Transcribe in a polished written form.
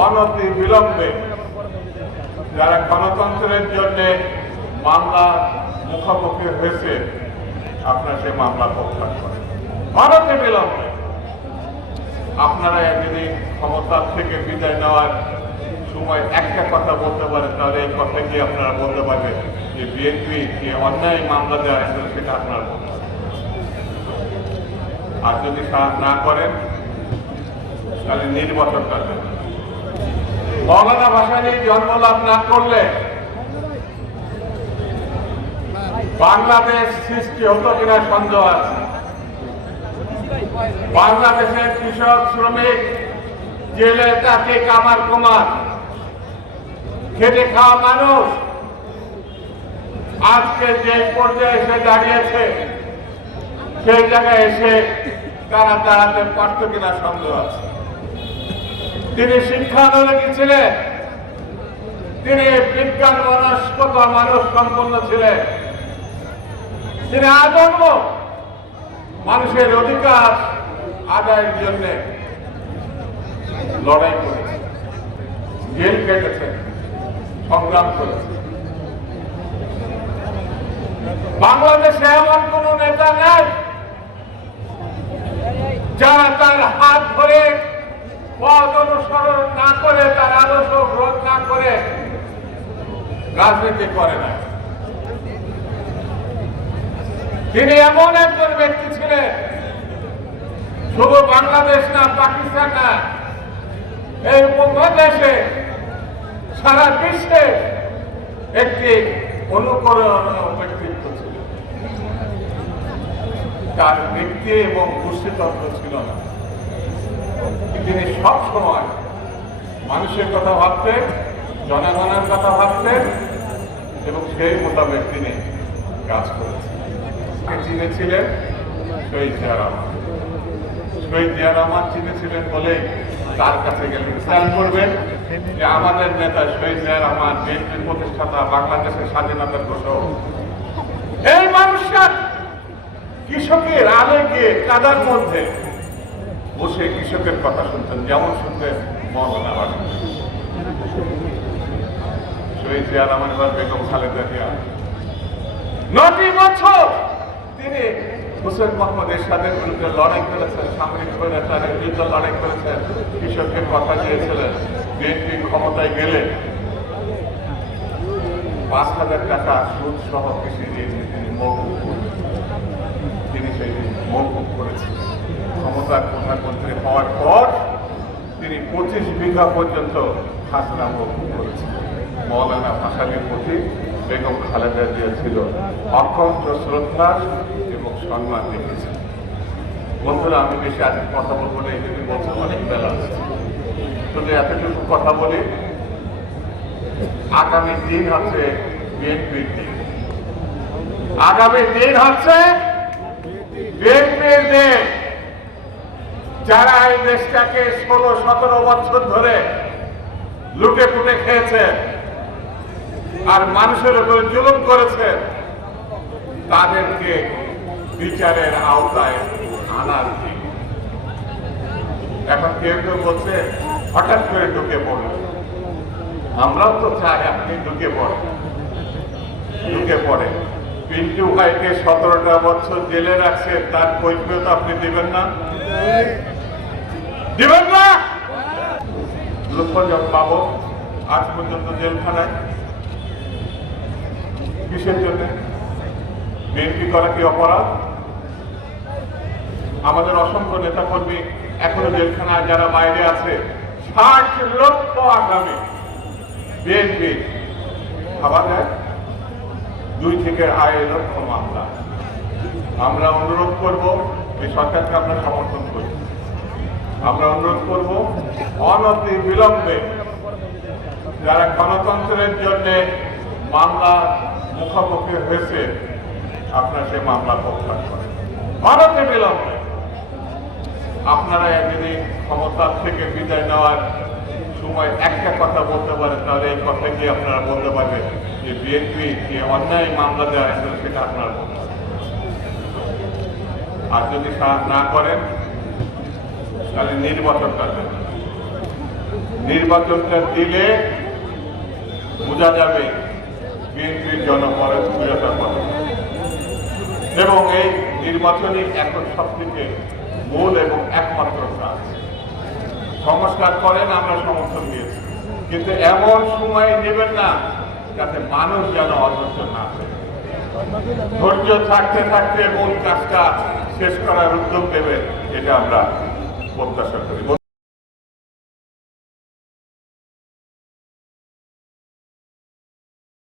অনতি বিলম্বে যারা গণতন্ত্রের জন্য মামলা মুখোমুখি হয়েছে আপনারা সে মামলা প্রত্যাহার করেন অনতি বিলম্বে। আপনারা যদি ক্ষমতার থেকে বিদায় নেওয়ার সময় একটা কথা বলতে পারেন তাহলে এই কথা কি আপনারা বলতে পারবেন যে বিএনপি যে অন্যায় মামলা দেওয়া হয়েছিল সেটা আপনারা বলতে পারবেন। আর যদি না করেন তাহলে নির্বাচন করবেন। মৌলানা ভাসানী জন্মলাভ না করলে বাংলাদেশ সৃষ্টি হতো কিনা সন্দেহ আছে। বাংলাদেশের কৃষক শ্রমিক জেলে চাকরি কামার কুমার খেটে খাওয়া মানুষ আজকে যে পর্যায়ে এসে দাঁড়িয়েছে সেই জায়গায় এসে তারা দাঁড়াতে পারত কিনা সন্দেহ আছে। তিনি শিক্ষানুরাগী ছিলেন, তিনি বিজ্ঞান মনস্কতা মানুষ সম্পন্ন ছিলেন, তিনি আজন্ম মানুষের অধিকার আদায়ের জন্য লড়াই করেছেন, জেল কেটেছেন, সংগ্রাম করেছেন। বাংলাদেশে এমন কোন নেতা নেই যারা তার হাত ধরে পথ অনুসরণ না করে, তার আদর্শ গ্রহণ না করে রাজনীতি করে না। তিনি এমন একজন ব্যক্তি ছিলেন, শুধু বাংলাদেশ না, পাকিস্তান না, এই উপমহাদেশে সারা বিশ্বে একটি অনুকরণীয় ব্যক্তিত্ব ছিল। তার ব্যক্তি এবং গোষ্ঠীতন্ত্র ছিল না। তিনি সব সময় মানুষের কথা ভাবতেন, জনগণের কথা ভাবতেন এবং সেই মোতাবেক তিনি কাজ করেছেন। চিনেছিলেন শহীদ জিয়া রহমান। শহীদ জিয়া রহমান চিনেছিলেন বলেই তার কাছে গেলেন। খেয়াল করবেন যে আমাদের নেতা শহীদ জিয়া রহমান বিএনপির প্রতিষ্ঠাতা, বাংলাদেশের স্বাধীনতার ঘোষক। এই মানুষটা কৃষকের আলেকে কাদার মধ্যে বসে কৃষকের কথা শুনতেন, যেমন শুনতেন মৌলানা ভাসানী। শহীদ জিয়া রহমান এবার বেগম খালেদা জিয়া ৯টি বছর তিনি হুসেন মোহাম্মদ এরশাদের বিরুদ্ধে লড়াই করেছেন, সামরিক স্বৈরাচারের বিরুদ্ধে লড়াই করেছেন, কৃষকের কথা দিয়েছিলেন। বিএনপি ক্ষমতায় গেলে ৫,০০০ টাকা সুদ সহ কৃষি ঋণ তিনি মওকুফ করেছেন। তিনি সেই মওকুফ করেছেন। ক্ষমতার প্রধানমন্ত্রী হওয়ার পর তিনি ২৫ বিঘা পর্যন্ত খাজনা মওকুফ করেছেন। মৌলানা ভাসানীর প্রতি বেগম খালেদা জিয়া ছিল অক্ষন্ত শ্রদ্ধা এবং সম্মান রেখেছেন। বন্ধুরা, আমি বেশি আজকে কথা বলবো না, এই জন্য বলছি অনেক বেলা আছে, শুধু এতটুকু কথা বলি। আগামী দিন হচ্ছে বিএনপির দিন। আগামী দিন হচ্ছে বিএনপির দিন। যারা এই দেশটাকে ১৬-১৭ বছর ধরে লুটে পুটে খেয়েছেন আর মানুষের উপরে জুলুম করেছেন, তাদেরকে বিচারের আওতায় আনার দিন। এখন কেউ কেউ বলছে হঠাৎ করে ঢুকে পড়লেন। আমরাও তো চাই আপনি ঢুকে পড়েন। পিন্টু ভাইকে ১৭টা বছর জেলে রাখছে, তার কৈফিয়ত আপনি দিবেন না? দিবেন না? লক্ষ্মণ বাবু আজ পর্যন্ত জেলখানায় কিসের জন্য? বিএনপি করা কি অপরাধ? আমাদের অসংখ্য নেতাকর্মী এখনো জেলখানায়, যারা বাইরে আছে ৬০ লক্ষ আসামি বিএনপি। ভাবা যায় ২ থেকে ২.৫ লক্ষ মামলা। আমরা অনুরোধ করব, এই সরকারকে আমরা সমর্থন করি, আমরা অনুরোধ করব অনতি বিলম্বে যারা গণতন্ত্রের জন্য মামলা মুখোমুখি হয়েছে আপনারা সে মামলা প্রত্যাহার করেন অনতি বিলম্বে। আপনারা যদি ক্ষমতার থেকে বিদায় নেওয়ার সময় একটা কথা বলতে পারেন তাহলে এই কথা কি আপনারা বলতে পারবেন যে বিএনপি যে অন্যায় মামলা দেওয়া হয়েছিল সেটা আপনারা বলতে পারবেন। আর যদি না করেন তাহলে নির্বাচন করবেন। নির্বাচনটা দিলে বোঝা যাবে বিএনপির জনপ্রিয়তার কথা এবং এই নির্বাচনই এখন সবথেকে মূল এবং একমাত্র কাজ। সংস্কার করেন, আমরা সমর্থন দিয়েছি, কিন্তু এমন সময় নেবেন না যাতে মানুষ যেন অধৈর্য না হয়। ধৈর্য থাকতে থাকতে মূল কাজটা শেষ করার উদ্যোগ নেবে, এটা আমরা প্রত্যাশা করি।